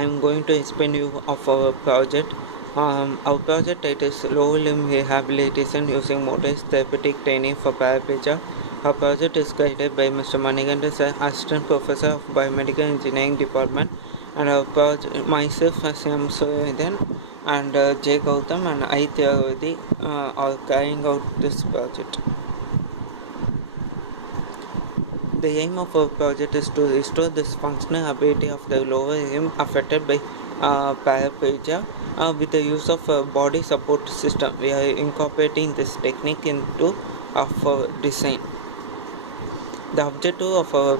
I'm going to explain you of our project. Our project title is Lower Limb Rehabilitation using Motorized Therapeutic Training for Paraplegia. Our project is guided by Mr. Manikandan, Assistant Professor of Biomedical Engineering Department, and our project, myself, Sam Suredan, and J. Gautam, and I. Theravadi are carrying out this project. The aim of our project is to restore this functional ability of the lower limb affected by paraplegia with the use of a body support system. We are incorporating this technique into our design. The objective of our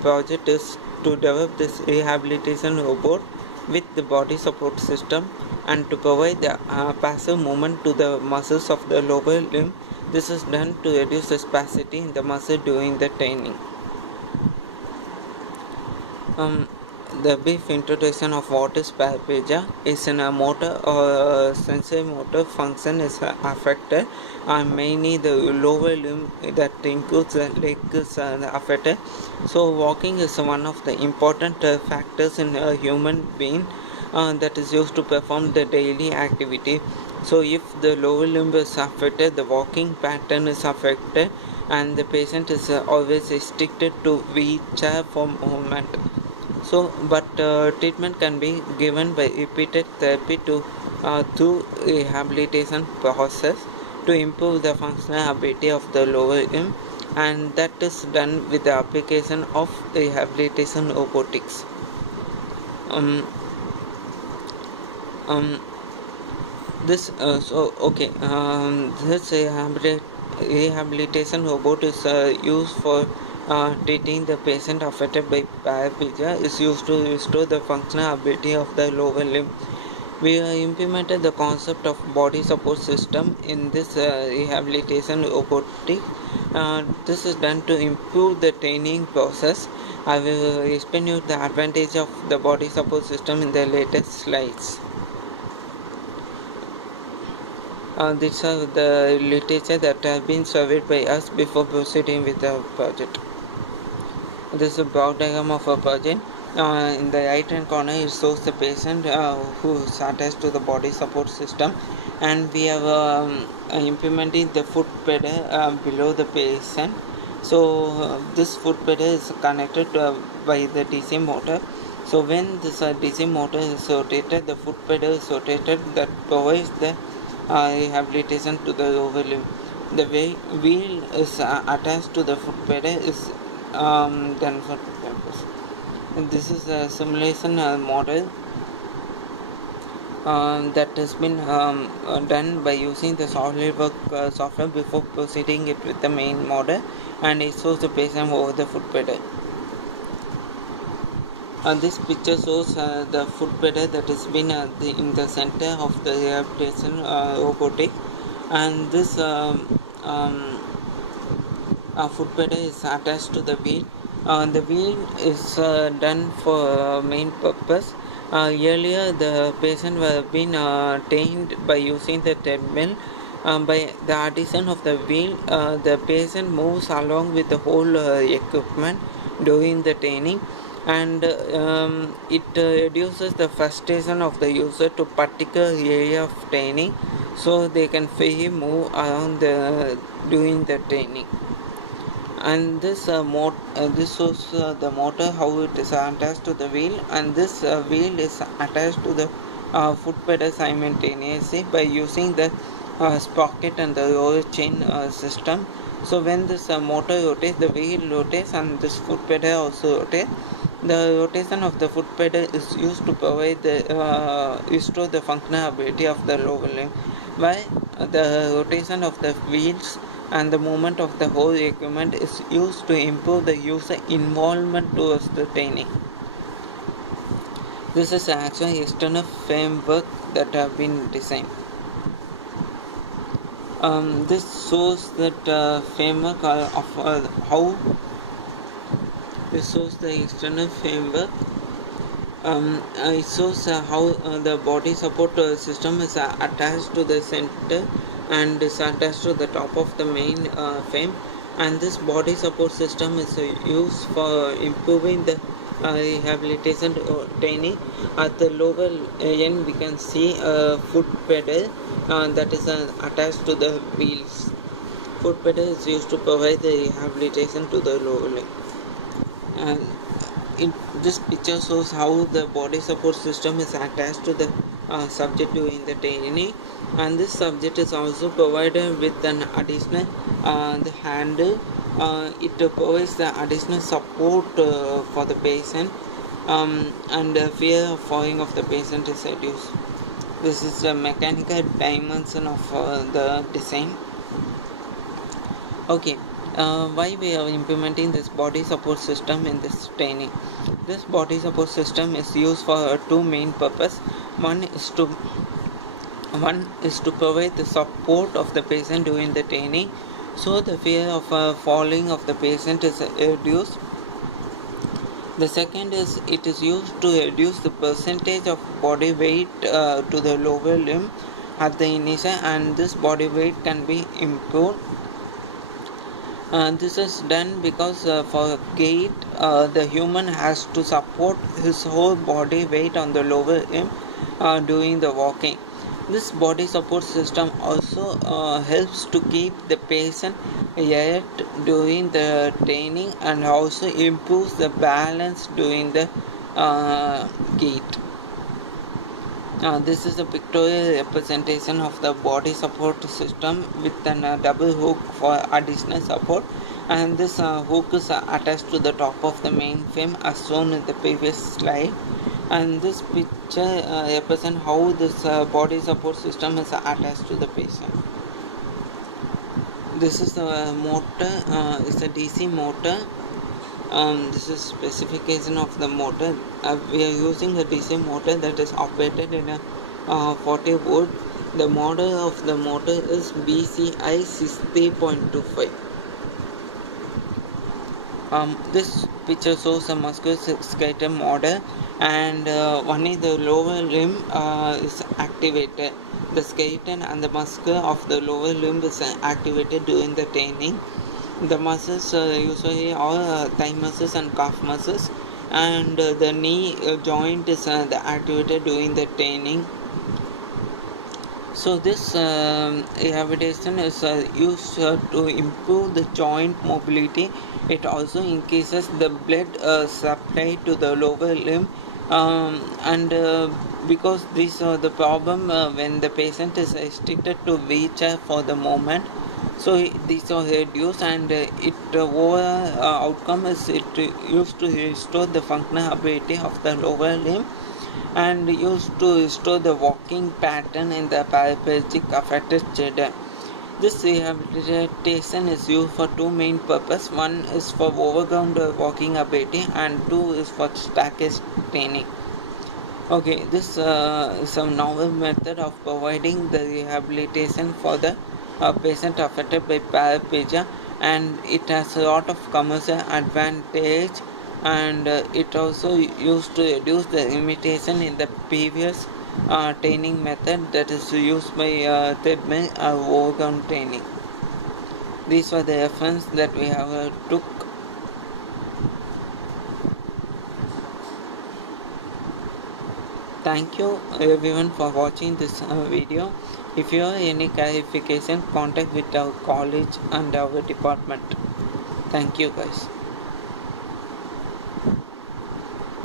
project is to develop this rehabilitation robot with the body support system and to provide the passive movement to the muscles of the lower limb. This is done to reduce the spasticity in the muscle during the training. The brief introduction of what is paraplegia is in a motor or sensory motor function is affected, mainly the lower limb, that includes the leg is affected. So walking is one of the important factors in a human being that is used to perform the daily activity. So if the lower limb is affected, the walking pattern is affected, and the patient is always restricted to wheelchair for movement. So, but treatment can be given by repeated therapy through rehabilitation process to improve the functional ability of the lower limb, and that is done with the application of rehabilitation robotics. Um, um, this this rehabilitation robot is used for treating the patient affected by paraplegia, is used to restore the functional ability of the lower limb. We implemented the concept of body support system in this rehabilitation robotic. This is done to improve the training process. I will explain you the advantage of the body support system in the latest slides. These are the literature that have been surveyed by us before proceeding with the project. This is a block diagram of a project. In the right hand corner it shows the patient who is attached to the body support system, and we have implementing the foot pedal below the patient. So this foot pedal is connected by the DC motor. So when this DC motor is rotated, the foot pedal is rotated, that provides the rehabilitation to the lower limb. The wheel is attached to the foot pedal is done for purpose. And this is a simulation model that has been done by using the SolidWorks software before proceeding it with the main model, and it shows the patient over the foot pedal. This picture shows the foot pedal that has been in the center of the rehabilitation robotic, and this foot pedal is attached to the wheel. The wheel is done for main purpose. Earlier the patient were being trained by using the treadmill. By the addition of the wheel, the patient moves along with the whole equipment during the training, and it reduces the frustration of the user to particular area of training, so they can freely move around during the training. And this this shows the motor, how it is attached to the wheel, and this wheel is attached to the foot pedal simultaneously by using the sprocket and the roller chain system. So when this motor rotates, the wheel rotates, and this foot pedal also rotates. The rotation of the foot pedal is used to provide the restore the functionality of the lower limb, while the rotation of the wheels and the movement of the whole equipment is used to improve the user involvement towards the training. This is actually external framework that have been designed. This shows that framework of how this shows the external framework. It shows how the body support system is attached to the center and is attached to the top of the main frame, and this body support system is used for improving the rehabilitation training. At the lower end we can see a foot pedal that is attached to the wheels. Foot pedal is used to provide the rehabilitation to the lower leg. And this picture shows how the body support system is attached to the subject during the training, and this subject is also provided with an additional the handle. It provides the additional support for the patient, and the fear of falling of the patient is reduced. This is the mechanical dimension of the design. Okay, why we are implementing this body support system in this training? This body support system is used for two main purposes. One is to provide the support of the patient during the training, so the fear of falling of the patient is reduced. The second is it is used to reduce the percentage of body weight to the lower limb at the initial, and this body weight can be improved. This is done because for gait, the human has to support his whole body weight on the lower limb during the walking. This body support system also helps to keep the patient erect during the training, and also improves the balance during the gait. This is a pictorial representation of the body support system with a double hook for additional support, and this hook is attached to the top of the main frame as shown in the previous slide. And this picture represents how this body support system is attached to the patient. This is a motor, it's a DC motor. This is specification of the motor. We are using a DC motor that is operated in a 40 volt. The model of the motor is BCI 63.25. This picture shows a musculoskeletal model, and only the lower limb is activated. The skeleton and the muscle of the lower limb is activated during the training. The muscles usually are thigh muscles and calf muscles, and the knee joint is activated during the training. So this rehabilitation is used to improve the joint mobility. It also increases the blood supply to the lower limb, and because this the problem when the patient is restricted to wheelchair for the moment. So these are reduced, and it overall outcome is it used to restore the functionality of the lower limb, and used to restore the walking pattern in the paraplegic affected children. This rehabilitation is used for two main purposes. One is for overground walking ability, and two is for stackage training. Okay, this is a novel method of providing the rehabilitation for the patient affected by paraplegia, and it has a lot of commercial advantage, and it also used to reduce the limitation in the previous training method that is used by treadmill or overground training. These were the reference that we have took. Thank you everyone for watching this video. If you have any clarification, contact with our college and our department. Thank you guys.